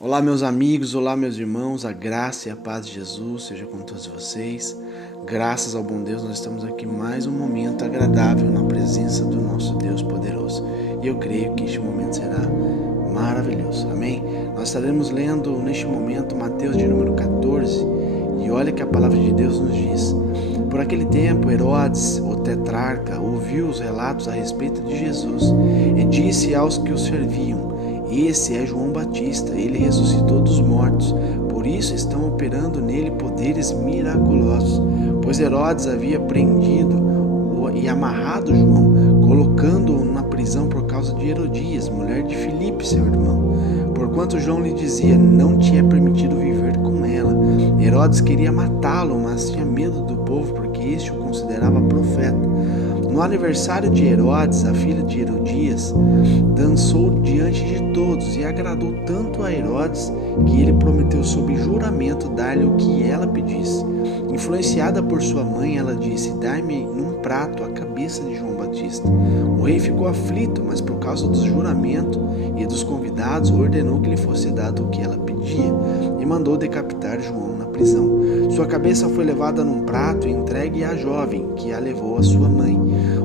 Olá meus amigos, olá meus irmãos, a graça e a paz de Jesus seja com todos vocês. Graças ao bom Deus, nós estamos aqui mais um momento agradável na presença do nosso Deus poderoso. E eu creio que este momento será maravilhoso, amém? Nós estaremos lendo neste momento Mateus de número 14 e olha que a palavra de Deus nos diz: por aquele tempo, Herodes, o tetrarca, ouviu os relatos a respeito de Jesus e disse aos que o serviam: esse é João Batista, ele ressuscitou dos mortos, por isso estão operando nele poderes miraculosos. Pois Herodes havia prendido e amarrado João, colocando-o na prisão por causa de Herodias, mulher de Filipe, seu irmão. Porquanto João lhe dizia: não te é permitido viver com ela. Herodes queria matá-lo, mas tinha medo do povo, porque este o considerava profeta. No aniversário de Herodes, a filha de Herodias dançou diante de todos e agradou tanto a Herodes que ele prometeu sob juramento dar-lhe o que ela pedisse. Influenciada por sua mãe, ela disse: dai-me num prato a cabeça de João Batista. O rei ficou aflito, mas por causa do juramento e dos convidados, ordenou que lhe fosse dado o que ela pedia e mandou decapitar João na prisão. Sua cabeça foi levada num prato e entregue à jovem, que a levou à sua mãe.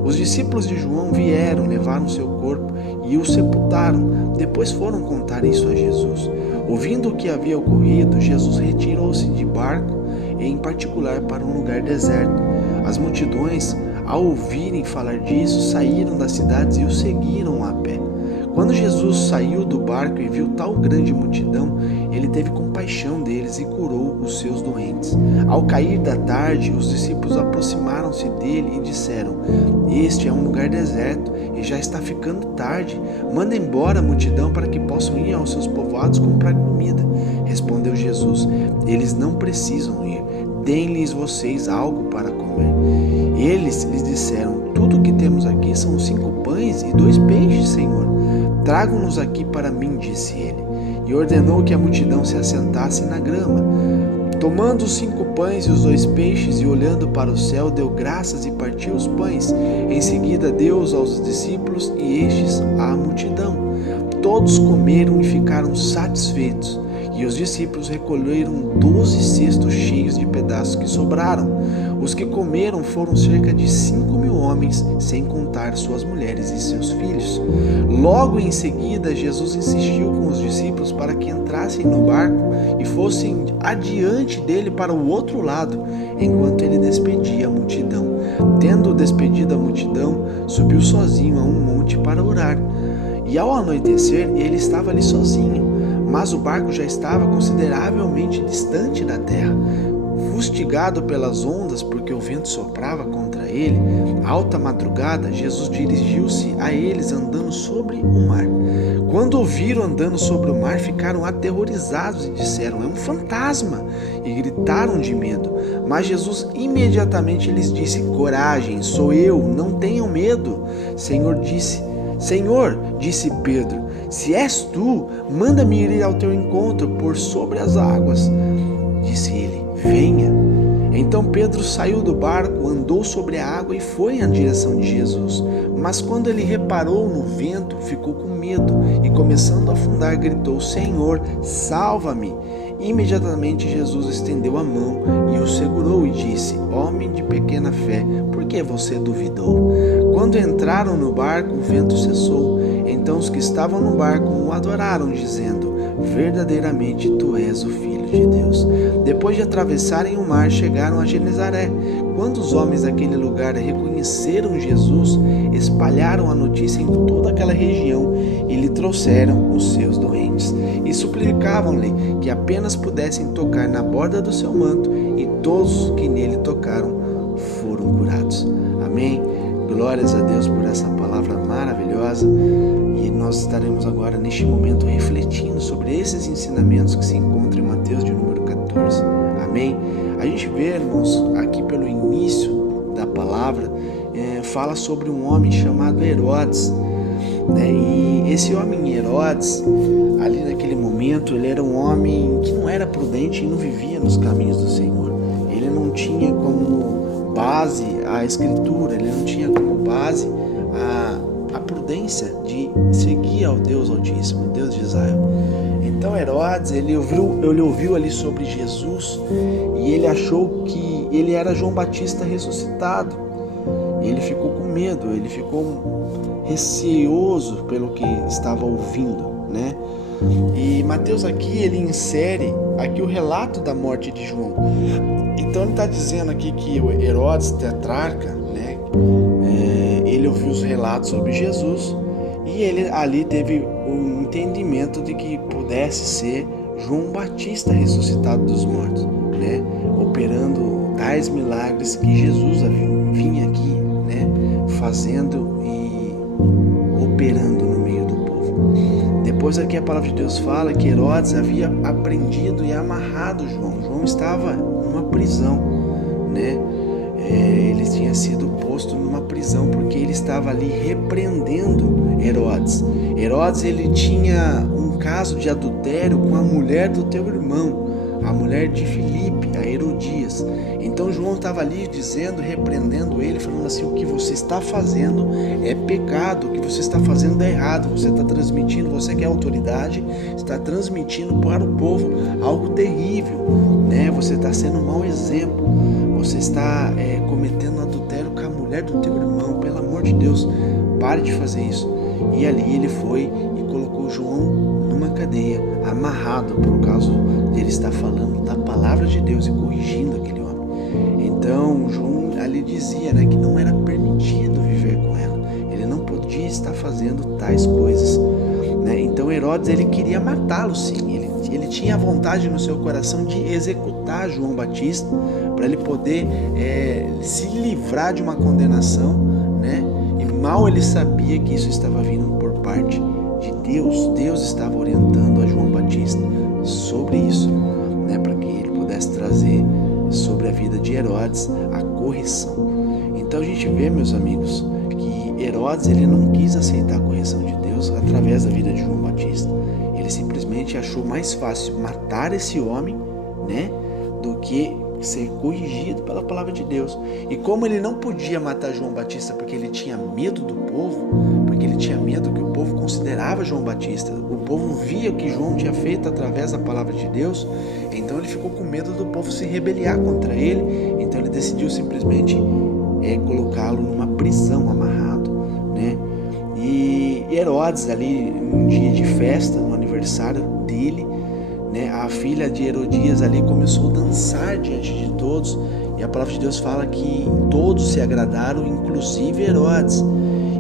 Os discípulos de João vieram, levaram seu corpo e o sepultaram. Depois foram contar isso a Jesus. Ouvindo o que havia ocorrido, Jesus retirou-se de barco e em particular para um lugar deserto. As multidões, ao ouvirem falar disso, saíram das cidades e o seguiram a pé. Quando Jesus saiu do barco e viu tal grande multidão, ele teve compaixão deles e curou os seus doentes. Ao cair da tarde, os discípulos aproximaram-se dele e disseram: este é um lugar deserto e já está ficando tarde. Manda embora a multidão para que possam ir aos seus povoados comprar comida. Respondeu Jesus: eles não precisam ir. Deem-lhes vocês algo para comer. Eles lhes disseram: tudo o que temos aqui são 5 pães e 2 peixes, Senhor. Tragam-nos aqui para mim, disse ele. E ordenou que a multidão se assentasse na grama. Tomando os 5 pães e os 2 peixes e olhando para o céu, deu graças e partiu os pães. Em seguida deu-os aos discípulos e estes à multidão. Todos comeram e ficaram satisfeitos. E os discípulos recolheram 12 cestos cheios de pedaços que sobraram. Os que comeram foram cerca de 5.000 homens, sem contar suas mulheres e seus filhos. Logo em seguida, Jesus insistiu com os discípulos para que entrassem no barco e fossem adiante dele para o outro lado, enquanto ele despedia a multidão. Tendo despedido a multidão, subiu sozinho a um monte para orar. E ao anoitecer, ele estava ali sozinho. Mas o barco já estava consideravelmente distante da terra. Fustigado pelas ondas, porque o vento soprava contra ele, alta madrugada, Jesus dirigiu-se a eles andando sobre o mar. Quando o viram andando sobre o mar, ficaram aterrorizados e disseram: é um fantasma! E gritaram de medo. Mas Jesus imediatamente lhes disse: coragem, sou eu, não tenham medo. Senhor, disse Pedro, se és tu, manda-me ir ao teu encontro por sobre as águas. Disse ele: venha. Então Pedro saiu do barco, andou sobre a água e foi na direção de Jesus. Mas quando ele reparou no vento, ficou com medo e, começando a afundar, gritou: Senhor, salva-me! Imediatamente Jesus estendeu a mão e o segurou e disse: homem de pequena fé, por que você duvidou? Quando entraram no barco, o vento cessou. Então os que estavam no barco o adoraram, dizendo: verdadeiramente tu és o Filho de Deus. Depois de atravessarem o mar, chegaram a Genezaré. Quando os homens daquele lugar reconheceram Jesus, espalharam a notícia em toda aquela região e lhe trouxeram os seus doentes. E suplicavam-lhe que apenas pudessem tocar na borda do seu manto, e todos que nele tocaram foram curados. Amém? Glórias a Deus por essa palavra maravilhosa. E nós estaremos agora neste momento refletindo sobre esses ensinamentos que se encontram em Mateus de número 14. Amém? A gente vê, irmãos, aqui pelo início da palavra, fala sobre um homem chamado Herodes, né? E esse homem Herodes, ali naquele momento, ele era um homem que não era prudente e não vivia nos caminhos do Senhor. Ele não tinha como base a Escritura, ele não tinha como base a prudência de seguir ao Deus Altíssimo, Deus de Israel. Então Herodes, ele ouviu ali sobre Jesus e ele achou que ele era João Batista ressuscitado. Ele ficou com medo, ele ficou receoso pelo que estava ouvindo, né? E Mateus aqui, ele insere aqui o relato da morte de João. Então ele está dizendo aqui que o Herodes, tetrarca, né? Ele ouviu os relatos sobre Jesus e ele ali teve o entendimento de que pudesse ser João Batista ressuscitado dos mortos, né? Operando tais milagres que Jesus vinha aqui, né? Fazendo e operando no meio do povo. Depois aqui a palavra de Deus fala que Herodes havia apreendido e amarrado João. João estava numa prisão, né? Ele tinha sido posto numa prisão porque ele estava ali repreendendo Herodes. Herodes, ele tinha um caso de adultério com a mulher do teu irmão, a mulher de Filipe, a Herodias. Então João estava ali dizendo, repreendendo ele, falando assim: o que você está fazendo é pecado, o que você está fazendo é errado, você está transmitindo, você que é autoridade, está transmitindo para o povo algo terrível, né? Você está sendo um mau exemplo, você está cometendo adultério com a mulher do teu irmão, pelo amor de Deus, pare de fazer isso. E ali ele foi e colocou João numa cadeia, amarrado, por causa dele estar falando da palavra de Deus e corrigindo aquele homem. Então João ali dizia, né, que não era permitido viver com ela, ele não podia estar fazendo tais coisas, né? Então Herodes, ele queria matá-lo, sim, ele tinha vontade no seu coração de executar João Batista para ele poder se livrar de uma condenação, né? E mal ele sabia que isso estava vindo por parte de Deus. Deus estava orientando a João Batista sobre isso, né? Para que ele pudesse trazer sobre a vida de Herodes a correção. Então a gente vê, meus amigos, que Herodes, ele não quis aceitar a correção de Deus através da vida de João Batista. Ele simplesmente achou mais fácil matar esse homem, né, do que ser corrigido pela palavra de Deus. E como ele não podia matar João Batista porque ele tinha medo do povo, porque ele tinha medo que o povo considerava João Batista, o povo via o que João tinha feito através da palavra de Deus, então ele ficou com medo do povo se rebeliar contra ele. Então ele decidiu simplesmente colocá-lo numa prisão, amarrado, né? E Herodes, ali num dia de festa, no aniversário dele, né, a filha de Herodias ali começou a dançar diante de todos, e a palavra de Deus fala que todos se agradaram, inclusive Herodes.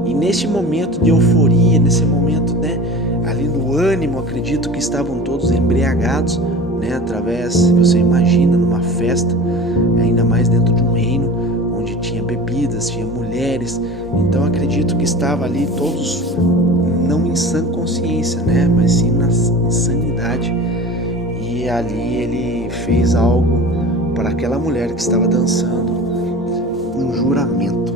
E nesse momento de euforia, nesse momento, né, ali no ânimo, acredito que estavam todos embriagados, né, através, você imagina, numa festa, ainda mais dentro de um reino onde tinha bebidas, tinha mulheres. Então acredito que estava ali todos não em sã consciência, né, mas sim na insanidade. E ali ele fez algo para aquela mulher que estava dançando, um juramento.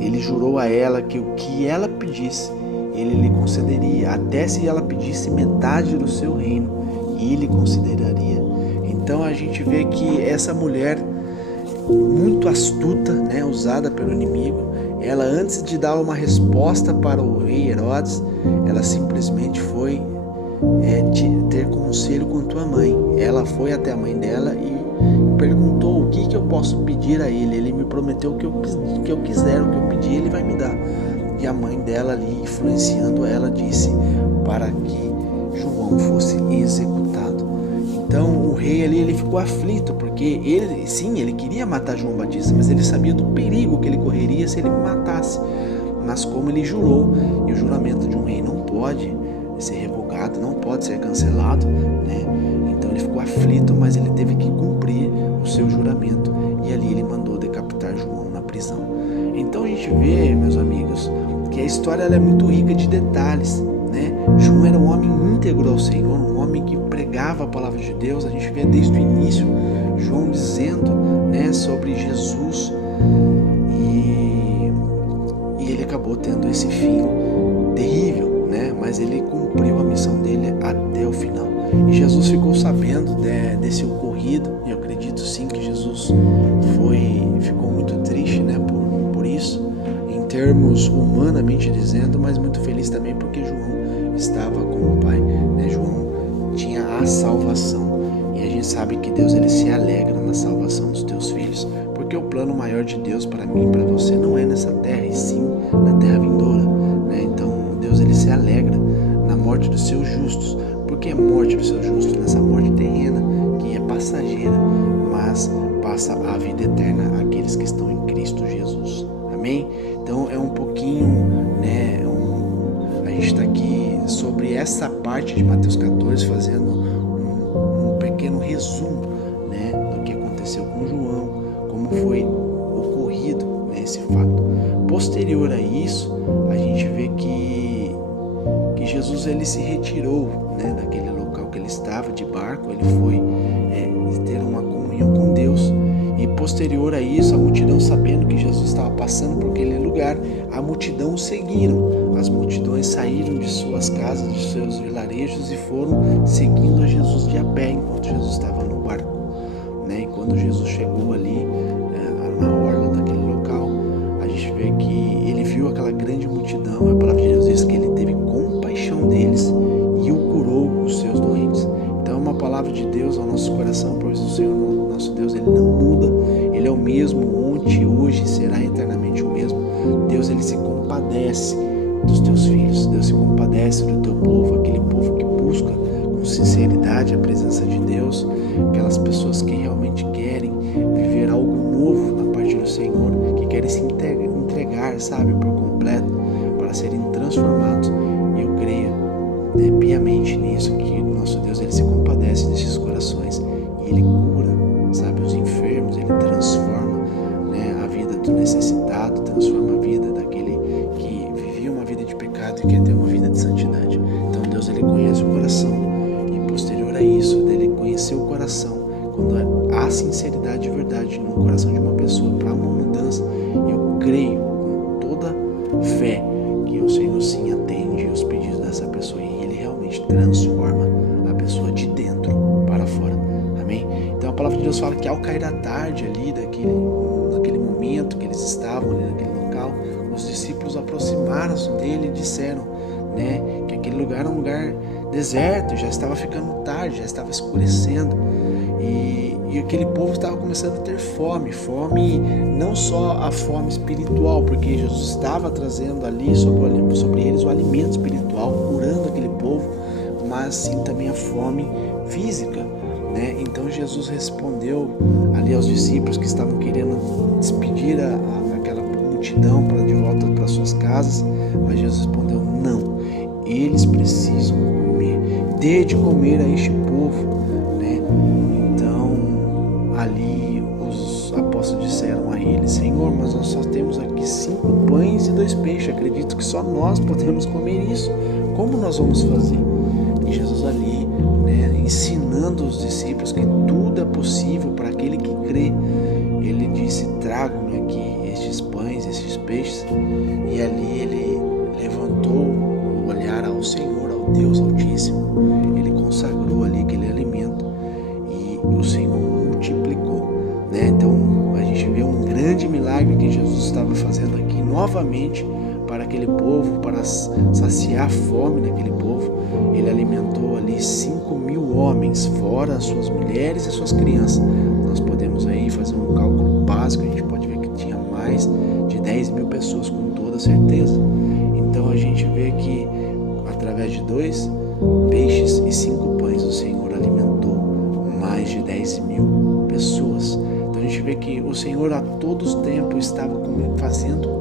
Ele jurou a ela que o que ela pedisse, ele lhe concederia, até se ela pedisse metade do seu reino, ele consideraria. Então a gente vê que essa mulher, muito astuta, né, usada pelo inimigo, ela, antes de dar uma resposta para o rei Herodes, ela simplesmente foi ter conselho com tua mãe. Ela foi até a mãe dela e perguntou: o que eu posso pedir a ele? Ele me prometeu que eu quiser, o que eu pedir ele vai me dar. E a mãe dela ali, influenciando ela, disse para que João fosse executado. Então o rei ali, ele ficou aflito, porque ele queria matar João Batista, mas ele sabia do perigo que ele correria se ele me matasse. Mas como ele jurou, e o juramento de um rei não pode ser revogado, não pode ser cancelado, né? Então ele ficou aflito, mas ele teve que cumprir o seu juramento, e ali ele mandou decapitar João na prisão. Então a gente vê, meus amigos, que a história ela é muito rica de detalhes, né? João era um homem íntegro ao Senhor, um homem que pregava a palavra de Deus. A gente vê desde o início João dizendo, né, sobre Jesus, e ele acabou tendo esse fim terrível, né? Mas ele cumpriu a missão dele até o final. E Jesus ficou sabendo desse ocorrido, e eu acredito sim que Jesus ficou muito triste, né, por isso, em termos humanamente dizendo, mas muito feliz também porque João estava com o Pai, né? João tinha a salvação. E a gente sabe que Deus ele se alegra na salvação dos teus filhos, porque o plano maior de Deus para mim e para você não é nessa terra, e sim na terra vindoura, né? Então Deus ele se alegra na morte dos seus justos. Por que a morte dos seus justos? Nessa morte terrena, que é passageira, mas passa a vida eterna àqueles que estão em Cristo Jesus. Amém? Então é um pouquinho, né? A gente está aqui sobre essa parte de Mateus 14, fazendo um pequeno resumo, né, do que aconteceu com João, como foi ocorrido, né, esse fato. Posterior a isso, a gente vê que Jesus ele se retirou, né, daquele local que ele estava de barco, ele foi ter uma comunhão com Deus. E posterior a isso, a multidão, sabendo que Jesus estava passando por aquele lugar, a multidão o seguiram. As multidões saíram de suas casas, de seus vilarejos e foram seguindo a Jesus de a pé enquanto Jesus estava no barco, né? E quando Jesus chegou ali na orla daquele local, a gente vê que ele viu aquela grande multidão. A palavra de Deus diz que ele teve compaixão deles e o curou os seus doentes. Então é uma palavra de Deus ao nosso coração, pois o Senhor, nosso Deus, ele não muda, ele é o mesmo ontem, hoje, será eternamente o mesmo. Deus ele se compadece dos teus filhos, Deus se compadece do teu povo, aquele povo que busca com sinceridade a presença de Deus, aquelas pessoas que realmente querem viver algo novo a partir do Senhor, que querem se entregar, sabe, por completo, para serem transformados. E eu creio, né, piamente nisso, que nosso Deus ele se compadece desses corações e ele cura, sabe, os enfermos, ele transforma, né, a vida do necessitado, transforma a vida daquele que vivia uma vida de pecado e quer ter uma vida de santidade. Então Deus ele conhece o coração, e posterior a isso, ele conhecer o coração, quando há sinceridade e verdade no coração de uma pessoa para uma mudança, eu creio com toda fé que o Senhor sim atende os pedidos dessa pessoa e ele realmente transforma a pessoa de dentro para fora. Amém? Então a palavra de Deus fala que ao cair da tarde ali naquele momento que eles estavam ali naquele local, os discípulos aproximaram-se dele e disseram, né, que aquele lugar era um lugar deserto, já estava ficando tarde, já estava escurecendo, e aquele povo estava começando a ter fome não só a fome espiritual, porque Jesus estava trazendo ali sobre eles o alimento espiritual, curando aquele povo, mas sim também a fome física, né? Então Jesus respondeu ali aos discípulos que estavam querendo despedir aquela multidão de volta para suas casas, mas Jesus respondeu: não, eles precisam comer, dê de comer a este povo, né? Então ali os apóstolos disseram a ele: Senhor, mas nós só temos aqui 5 pães e 2 peixes, acredito que só nós podemos comer isso, como nós vamos fazer? E Jesus ali, né, ensinando os discípulos que tudo é possível para aquele que crê, ele disse: tragam-me aqui estes pães, estes peixes. E ali ele levantou o olhar ao Senhor, ao Deus Altíssimo, ele consagrou ali aquele alimento e o Senhor multiplicou, né? Então a gente vê um grande milagre que Jesus estava fazendo aqui novamente para aquele povo, para saciar a fome daquele povo. Ele alimentou ali 5.000 homens, fora as suas mulheres e suas crianças. Nós podemos aí fazer um cálculo básico, a gente pode ver que tinha mais de 10.000 pessoas com toda certeza. Então a gente vê que através de 2 peixes e 5 pães o Senhor alimentou mais de 10.000 pessoas. Então a gente vê que o Senhor a todos os tempos estava fazendo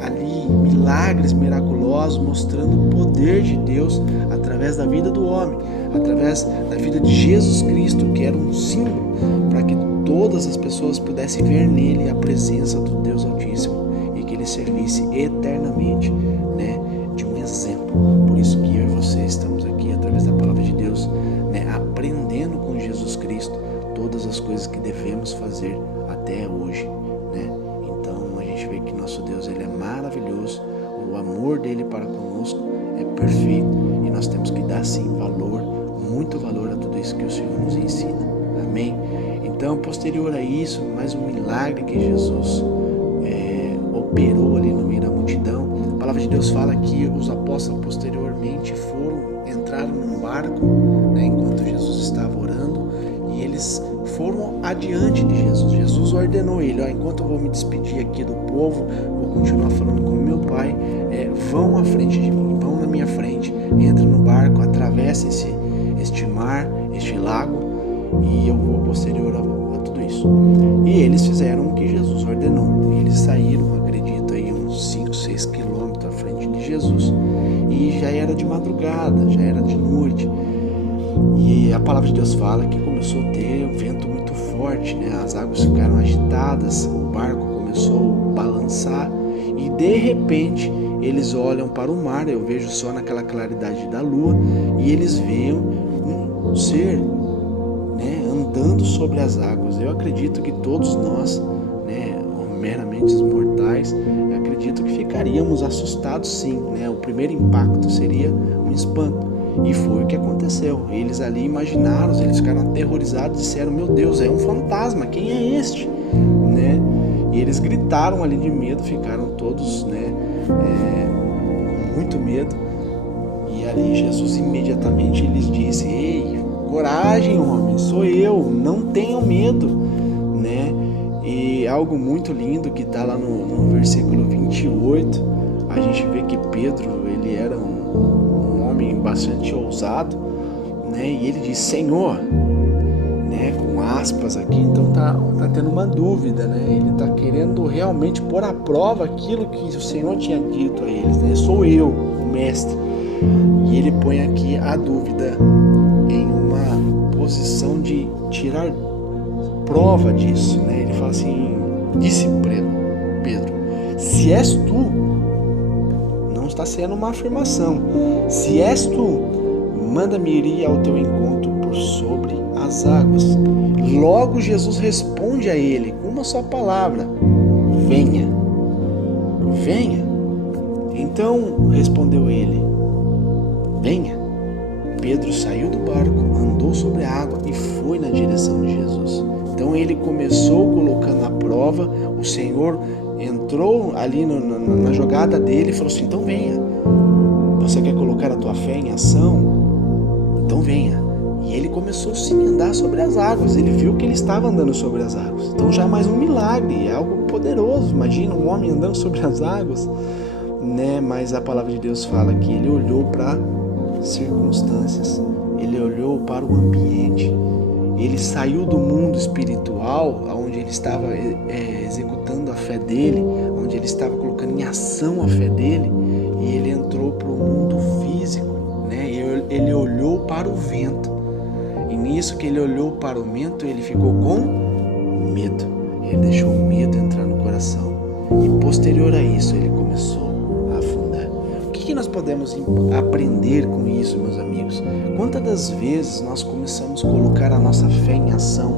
ali milagres miraculosos, mostrando o poder de Deus através da vida do homem, através da vida de Jesus Cristo, que era um símbolo para que todas as pessoas pudessem ver nele a presença do Deus Altíssimo e que ele servisse eternamente, né, de um exemplo. Por isso que eu e você estamos aqui através da palavra de Deus, né, aprendendo com Jesus Cristo todas as coisas que devemos fazer até hoje, né? Então a gente vê que nosso Deus ele é maravilhoso, o amor dele para conosco é perfeito e nós temos que dar sim valor, muito valor a tudo isso que o Senhor nos ensina. Amém? Então, posterior a isso, mais um milagre que Jesus operou ali no meio da multidão. A palavra de Deus fala que os apóstolos posteriormente entraram num barco, né, enquanto Jesus estava orando, e eles foram adiante de Jesus. Jesus ordenou ele, enquanto eu vou me despedir aqui do povo, vou continuar falando com o meu Pai, vão à frente de mim, vão na minha frente, entrem no barco, atravessem este mar, este lago, e eu vou posterior a tudo isso. E eles fizeram o que Jesus ordenou. Eles saíram, acredito, aí uns 5, 6 quilômetros à frente de Jesus, e já era de madrugada, já era de noite. E a palavra de Deus fala que começou a ter um vento muito forte, né? As águas ficaram agitadas, o barco começou a balançar, e de repente eles olham para o mar. Eu vejo só naquela claridade da lua, e eles veem um ser, né, andando sobre as águas. Eu acredito que todos nós, né, meramente mortais, eu acredito que ficaríamos assustados, sim, né? O primeiro impacto seria um espanto, e foi o que aconteceu. Eles ali imaginaram, eles ficaram aterrorizados, disseram: meu Deus, é um fantasma, quem é este? Né? E eles gritaram ali de medo, ficaram todos, né, com muito medo. E ali Jesus imediatamente lhes disse: ei, coragem, homem, sou eu, não tenham medo, né? E algo muito lindo que está lá no versículo 28, a gente vê que Pedro, ele era um homem bastante ousado, né? E ele diz: Senhor, né? Com aspas aqui, então tá tendo uma dúvida, né? Ele tá querendo realmente pôr à prova aquilo que o Senhor tinha dito a eles, né? Sou eu, o mestre. E ele põe aqui a dúvida em uma posição de tirar prova disso, né? Ele fala assim: disse Pedro, se és tu, não está sendo uma afirmação, se és tu, manda-me ir ao teu encontro por sobre as águas. Logo Jesus responde a ele com uma só palavra: venha. Venha. Então respondeu ele: venha. Pedro saiu do barco, andou sobre a água e foi na direção de Jesus. Então ele começou colocando à prova. O Senhor entrou ali na jogada dele e falou assim: então venha. Você quer colocar a tua fé em ação? Então venha. E ele começou sim a andar sobre as águas. Ele viu que ele estava andando sobre as águas. Então já mais um milagre, é algo poderoso. Imagina um homem andando sobre as águas, né? Mas a palavra de Deus fala que ele olhou para circunstâncias, ele olhou para o ambiente, ele saiu do mundo espiritual, onde ele estava executando a fé dele, onde ele estava colocando em ação a fé dele, e ele entrou para o mundo físico, né? Ele olhou para o vento, e nisso que ele olhou para o vento, ele ficou com medo, ele deixou o medo entrar no coração, e posterior a isso ele começou a afundar. O que nós podemos aprender com isso, meus amigos? Quantas das vezes nós começamos a colocar a nossa fé em ação,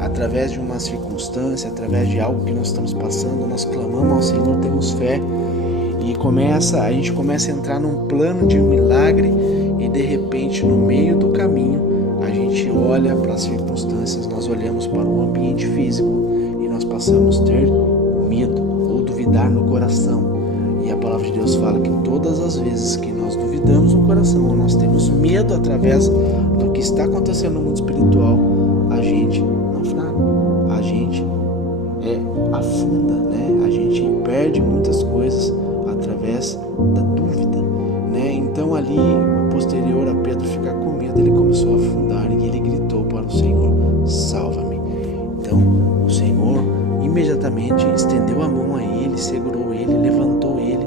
através de uma circunstância, através de algo que nós estamos passando, nós clamamos ao Senhor, temos fé, e a gente começa a entrar num plano de milagre, e de repente no meio do caminho a gente olha para as circunstâncias, nós olhamos para o ambiente físico e nós passamos a ter medo ou duvidar no coração. E a palavra de Deus fala que todas as vezes que nós duvidamos no coração, nós temos medo através do que está acontecendo no mundo espiritual, a gente naufraga, a gente afunda, né? A gente perde muitas coisas através da dúvida, né? Então ali, posterior a Pedro ficar com medo, ele começou a afundar e ele gritou para o Senhor: salva-me. Então o Senhor imediatamente estendeu a mão a ele, segurou ele, levantou ele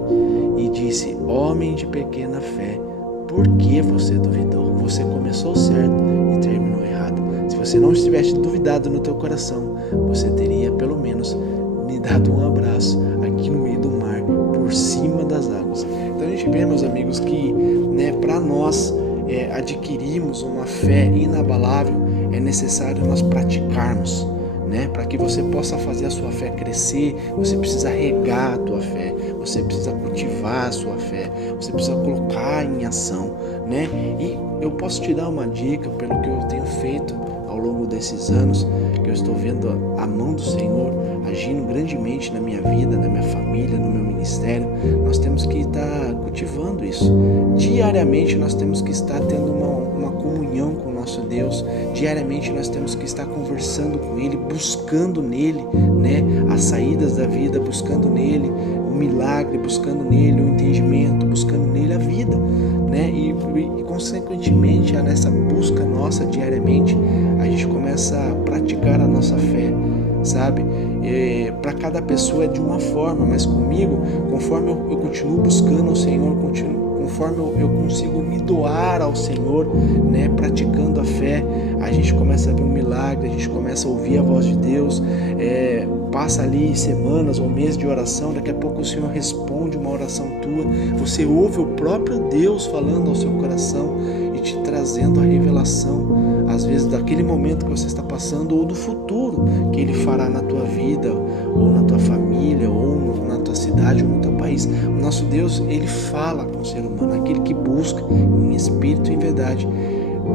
e disse: homem de pequena fé, por que você duvidou? Você começou certo e terminou errado. Se você não tivesse duvidado no teu coração, você teria pelo menos me dado um abraço aqui no meio do mar, por cima das águas. Então a gente vê, meus amigos, que, né, para nós adquirirmos uma fé inabalável, é necessário nós praticarmos, né? Para que você possa fazer a sua fé crescer, você precisa regar a tua fé, você precisa cultivar a sua fé, você precisa colocar em ação, né? E eu posso te dar uma dica pelo que eu tenho feito ao longo desses anos, que eu estou vendo a mão do Senhor agindo grandemente na minha vida, na minha família, no meu ministério. Nós temos que estar cultivando isso. Diariamente nós temos que estar tendo uma comunhão com o nosso Deus. Diariamente nós temos que estar conversando com Ele, buscando nele, né, as saídas da vida, buscando nele o milagre, buscando nele o entendimento, buscando nele a vida, né? E consequentemente, nessa busca nossa diariamente, a gente começa a praticar a nossa fé, sabe? Para cada pessoa é de uma forma, mas comigo, conforme eu continuo buscando o Senhor, conforme eu consigo me doar ao Senhor, né, praticando a fé, a gente começa a ver um milagre, a gente começa a ouvir a voz de Deus, passa ali semanas ou meses de oração, daqui a pouco o Senhor responde uma oração tua, você ouve o próprio Deus falando ao seu coração e te trazendo a revelação, às vezes daquele momento que você está passando ou do futuro que Ele fará na tua vida, ou na tua família, ou na tua cidade, ou no teu país. O nosso Deus, Ele fala com o ser humano, aquele que busca em espírito e em verdade.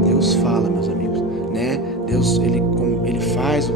Deus fala, meus amigos, né? Deus, ele faz o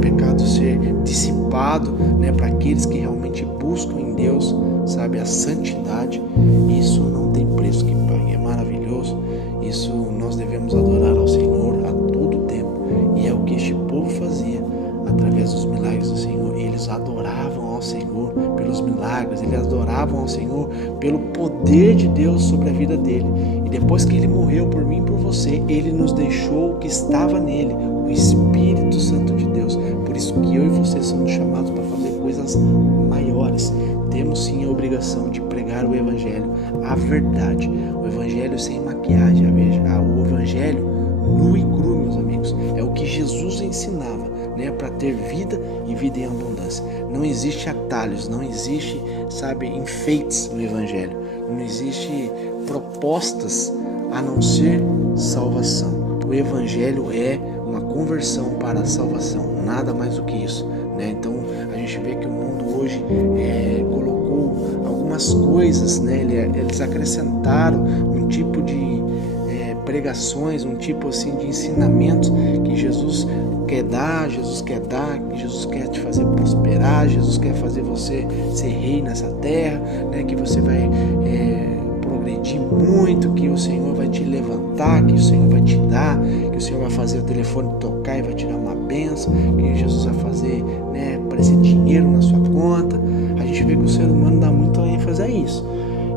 pecado ser dissipado, né, para aqueles que realmente buscam em Deus, sabe, a santidade. Isso não tem preço que pague, é maravilhoso. Isso nós devemos adorar ao Senhor a todo tempo, e é o que este povo fazia através dos milagres do Senhor. Eles adoravam ao Senhor pelos milagres, eles adoravam ao Senhor pelo poder de Deus sobre a vida dele. E depois que ele morreu por mim e por você, ele nos deixou o que estava nele, o Espírito Santo de Deus. Por isso que eu e você somos chamados para fazer coisas maiores. Temos sim a obrigação de pregar o Evangelho, a verdade, o Evangelho sem maquiagem, o Evangelho nu e cru, meus amigos, é o que Jesus ensinava, né, para ter vida e vida em abundância. Não existe atalhos, não existe, sabe, enfeites no Evangelho, não existe propostas a não ser salvação. O Evangelho é uma conversão para a salvação, nada mais do que isso, né? Então a gente vê que o mundo hoje colocou algumas coisas, né? Eles acrescentaram um tipo de pregações, um tipo assim de ensinamentos que Jesus quer dar, que Jesus quer te fazer prosperar, Jesus quer fazer você ser rei nessa terra, né? Que você vai progredir muito, que o Senhor vai te levantar, que o Senhor vai te dar, que o Senhor vai fazer o telefone tocar e vai te dar uma bênção, que Jesus vai fazer, né, aparecer dinheiro na sua conta. A gente vê que o ser humano dá muito ênfase a isso.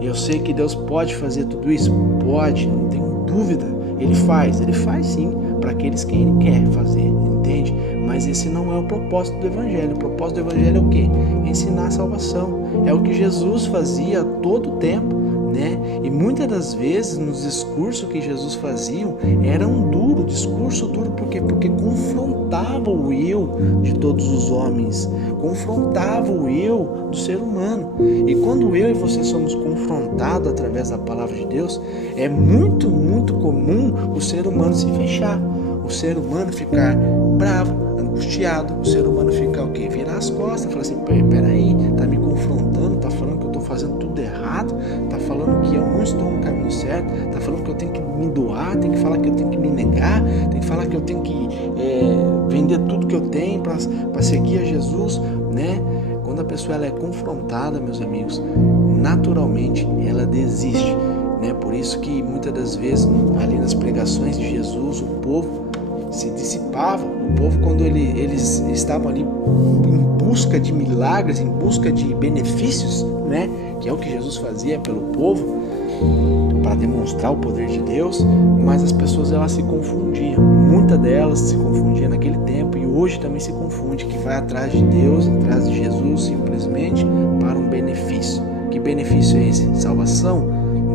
Eu sei que Deus pode fazer tudo isso? Pode, não tenho dúvida. Ele faz sim, para aqueles que Ele quer fazer, entende? Mas esse não é o propósito do Evangelho. O propósito do Evangelho é o quê? Ensinar a salvação. É o que Jesus fazia a todo tempo, né? E muitas das vezes nos discursos que Jesus fazia eram duros, discurso duro, por quê? Porque confrontava o eu de todos os homens, confrontava o eu do ser humano. E quando eu e você somos confrontados através da palavra de Deus, é muito, muito comum o ser humano se fechar, o ser humano ficar bravo, angustiado, o ser humano fica o quê? Virar as costas, falar assim, peraí, tá me confrontando, tá falando que eu tô fazendo tudo errado, tá falando que eu não estou no caminho certo, tá falando que eu tenho que me doar, tem que falar que eu tenho que me negar, tem que falar que eu tenho que vender tudo que eu tenho para seguir a Jesus, né? Quando a pessoa ela é confrontada, meus amigos, naturalmente ela desiste, né? Por isso que muitas das vezes ali nas pregações de Jesus, o povo se dissipava. O povo, quando eles estavam ali em busca de milagres, em busca de benefícios, né, que é o que Jesus fazia pelo povo, para demonstrar o poder de Deus, mas as pessoas elas se confundiam. Muitas delas se confundiam naquele tempo e hoje também se confunde, que vai atrás de Deus, atrás de Jesus, simplesmente para um benefício. Que benefício é esse? Salvação?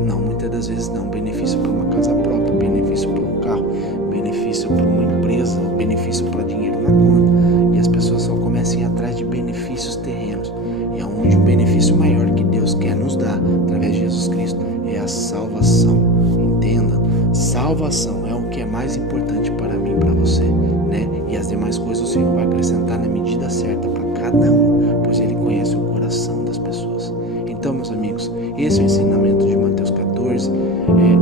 Não, muitas das vezes não. Benefício para uma casa própria, benefício para um carro, benefício para uma empresa, benefício para dinheiro na conta. E as pessoas só começam a ir atrás de benefícios terrenos. E é onde o benefício maior que Deus quer nos dar, através de Jesus Cristo, é a salvação. Entenda? Salvação é o que é mais importante para mim e para você, né? E as demais coisas o Senhor vai acrescentar na medida certa para cada um, pois Ele conhece o coração das pessoas. Então, meus amigos, esse é o ensinamento de Mateus 14.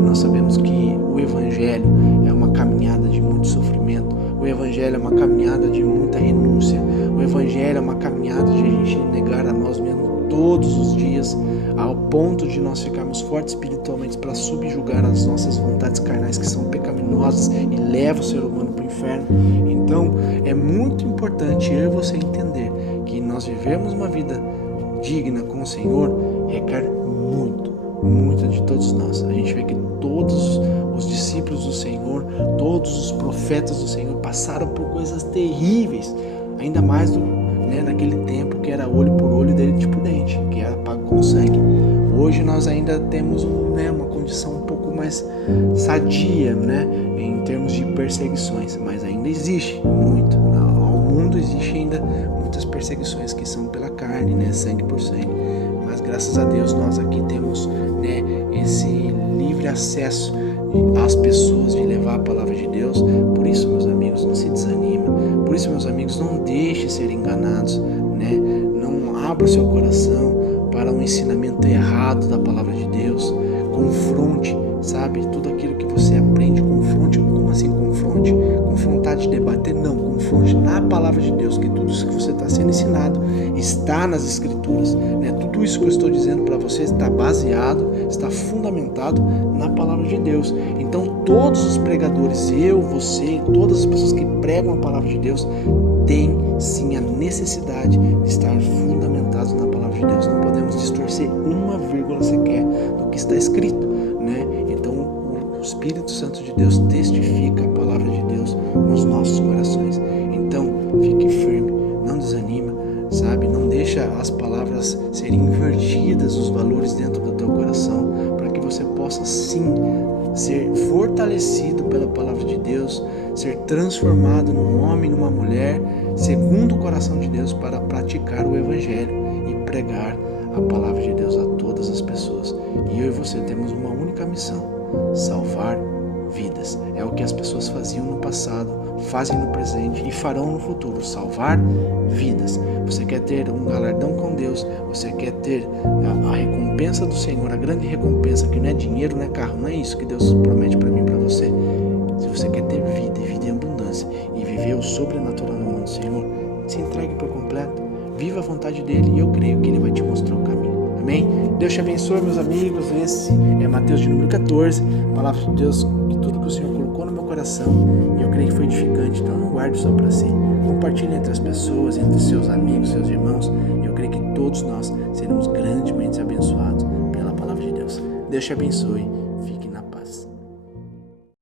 Nós sabemos que o Evangelho é uma caminhada de muito sofrimento. O Evangelho é uma caminhada de muita renúncia. O Evangelho é uma caminhada de a gente negar a nós mesmos todos os dias, ao ponto de nós ficarmos fortes espiritualmente para subjugar as nossas vontades carnais que são pecaminosas e levam o ser humano para o inferno. Então é muito importante eu e você entender que nós vivemos uma vida digna com o Senhor requer muito de todos nós. A gente vê que todos os discípulos do Senhor, todos os profetas do Senhor passaram por coisas terríveis, ainda mais naquele tempo que era olho por olho, dente por dente, que era pago com sangue. Hoje nós ainda temos uma condição um pouco mais sadia, em termos de perseguições, mas ainda existe muito. Ao mundo existe ainda muitas perseguições que são pela carne, sangue por sangue. Mas graças a Deus nós aqui temos esse livre acesso às pessoas de levar a palavra de Deus. Por isso, meus amigos, não se desanima. Por isso, meus amigos, não deixe ser enganados, Não abra o seu coração para um ensinamento errado da palavra de Deus. Confronte, tudo aquilo que você aprende, confronte. Como assim confronte? Confrontar de debater? Não, confronte na palavra de Deus, que tudo isso que você está sendo ensinado está nas Escrituras, Tudo isso que eu estou dizendo para você está baseado, está fundamentado na palavra de Deus. Então todos os pregadores, eu, você, todas as pessoas que pregam a palavra de Deus têm sim a necessidade de estar fundamentados na palavra de Deus. Não podemos distorcer uma vírgula sequer do que está escrito, Então o Espírito Santo de Deus testifica a palavra de Deus nos nossos corações. Então fique firme, não desanima, não deixa as palavras serem invertidas, os valores dentro do teu coração, para que você possa sim ser fortalecido pela palavra de Deus, ser transformado num homem, numa mulher, segundo o coração de Deus, para praticar o Evangelho e pregar a palavra de Deus a todas as pessoas. E eu e você temos uma única missão: salvar vidas. É o que as pessoas faziam no passado, fazem no presente e farão no futuro: salvar vidas. Você quer ter um galardão com Deus, você quer ter a recompensa do Senhor, a grande recompensa, que não é dinheiro, não é carro, não é isso que Deus promete para mim e para você. Se você quer ter vida e vida em abundância e viver o sobrenatural no mundo do Senhor, se entregue por completo, viva a vontade dele, e eu creio que ele vai te mostrar o caminho. Amém? Deus te abençoe, meus amigos. Esse é Mateus de número 14, palavra de Deus, que tudo que o Senhor colocou no meu coração, e eu creio que foi edificante. Então não guarde só para si, compartilhe entre as pessoas, entre seus amigos, seus irmãos. Eu creio que todos nós seremos grandemente abençoados pela palavra de Deus. Deus te abençoe